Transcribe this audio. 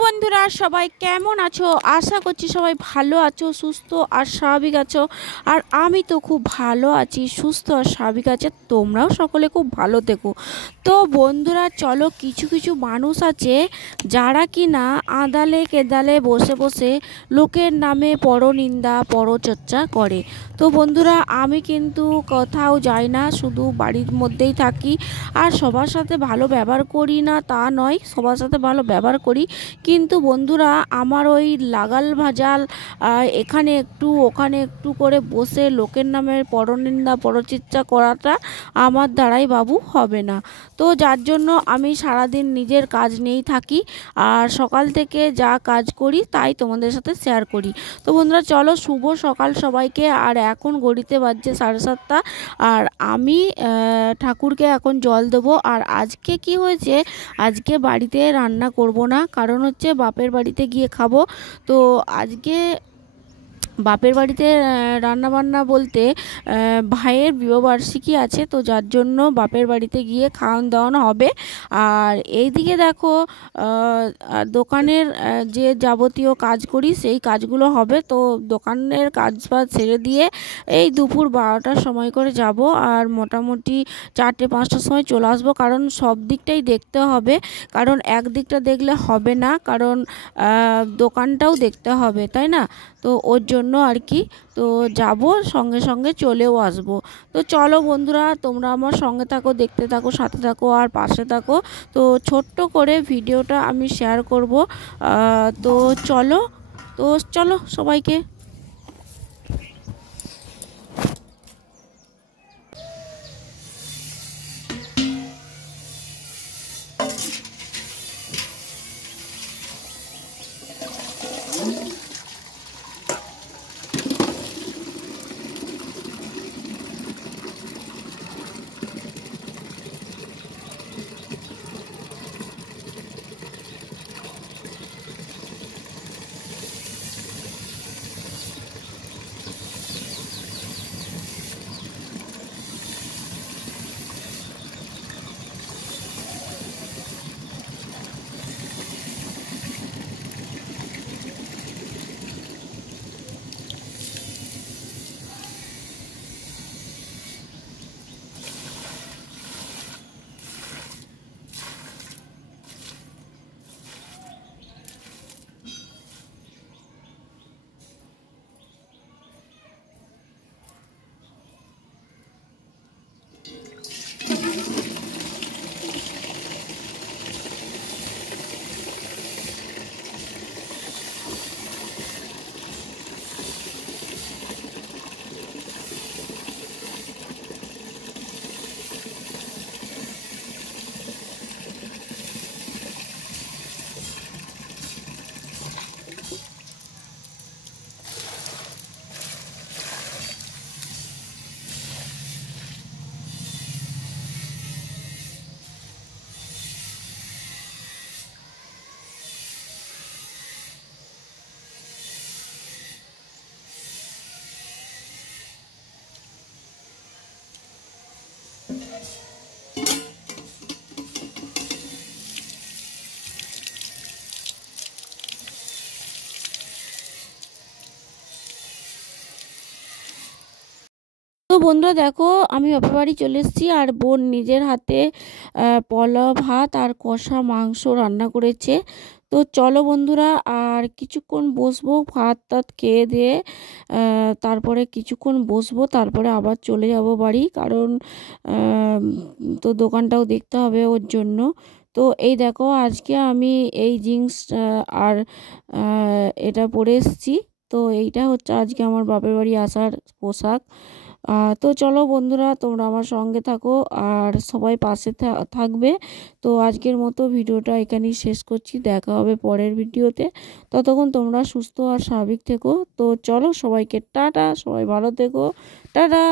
বন্ধুরা সবাই কেমন আছো? আশা করছি সবাই ভালো আছো, সুস্থ আর স্বাভাবিক আছো। আর আমি তো খুব ভালো আছি, সুস্থ আর স্বাভাবিক আছে। তোমরাও সকলে খুব ভালো থেকো। তো বন্ধুরা চলো, কিছু কিছু মানুষ আছে যারা কি না আঁদালে কেদালে বসে বসে লোকের নামে পরনিন্দা পরচর্চা করে। তো বন্ধুরা আমি কিন্তু কোথাও যাই না, শুধু বাড়ির মধ্যেই থাকি। আর সবার সাথে ভালো ব্যবহার করি না তা নয়, সবার সাথে ভালো ব্যবহার করি। কিন্তু বন্ধুরা আমার ওই লাগাল ভাজাল এখানে একটু ওখানে একটু করে বসে লোকের নামে পরনিন্দা পরচর্চা করাটা আমার দ্বারাই বাবু হবে না। তো যার জন্য আমি সারাদিন নিজের কাজ নিয়েই থাকি, আর সকাল থেকে যা কাজ করি তাই তোমাদের সাথে শেয়ার করি। তো বন্ধুরা চলো, শুভ সকাল সবাইকে। আর এখন ঘড়িতে বাজছে 7:30, আর আমি ঠাকুরকে এখন জল দেবো। আর আজকে কি হয়েছে, আজকে বাড়িতে রান্না করব না, কারণ হচ্ছে বাপের বাড়িতে গিয়ে খাবো। তো আজকে বাপের বাড়িতে রান্না বান্না বলতে ভাইয়ের বিবাহবার্ষিকী আছে, তো যার জন্য বাপের বাড়িতে গিয়ে খাওয়ান দাওয়ানো হবে। আর এইদিকে দেখো দোকানের যে যাবতীয় কাজ করি সেই কাজগুলো হবে। তো দোকানের কাজ বাজ ছেড়ে দিয়ে এই দুপুর 12টার সময় করে যাব, আর মোটামুটি 4টে-5টার সময় চলে আসবো। কারণ সব দিকটাই দেখতে হবে, কারণ একদিকটা দেখলে হবে না, কারণ দোকানটাও দেখতে হবে, তাই না? তো ওর জন্য আর কি, তো যাব, সঙ্গে সঙ্গে চলেও আসবো। তো চলো বন্ধুরা, তোমরা আমার সঙ্গে থাকো, দেখতে থাকো, সাথে থাকো আর পাশে থাকো। তো ছোট্ট করে ভিডিওটা আমি শেয়ার করব। তো চলো সবাইকে। তো বন্ধুরা দেখো, আমি বাপের বাড়ি চলে এসেছি, আর বোন নিজের হাতে পোলাও ভাত আর কষা মাংস রান্না করেছে। তো চলো বন্ধুরা, আর কিছুক্ষণ বসবো, ভাত টাত খেয়ে দিয়ে তারপরে কিছুক্ষণ বসবো, তারপরে আবার চলে যাব বাড়ি, কারণ তো দোকানটাও দেখতে হবে ওর জন্য। তো এই দেখো, আজকে আমি এই জিন্স আর এটা পরে এসেছি। তো এইটা হচ্ছে আজকে আমার বাপের বাড়ি আসার পোশাক। তো চলো বন্ধুরা, তোমরা আমার সঙ্গে থাকো আর সবাই পাশে থাকবে। তো আজকের মতো ভিডিওটা এখানেই শেষ করছি, দেখা হবে পরের ভিডিওতে। ততক্ষণ তোমরা সুস্থ আর স্বাভাবিক থেকো। তো চলো সবাইকে টাটা, সবাই ভালো থেকো, টাটা।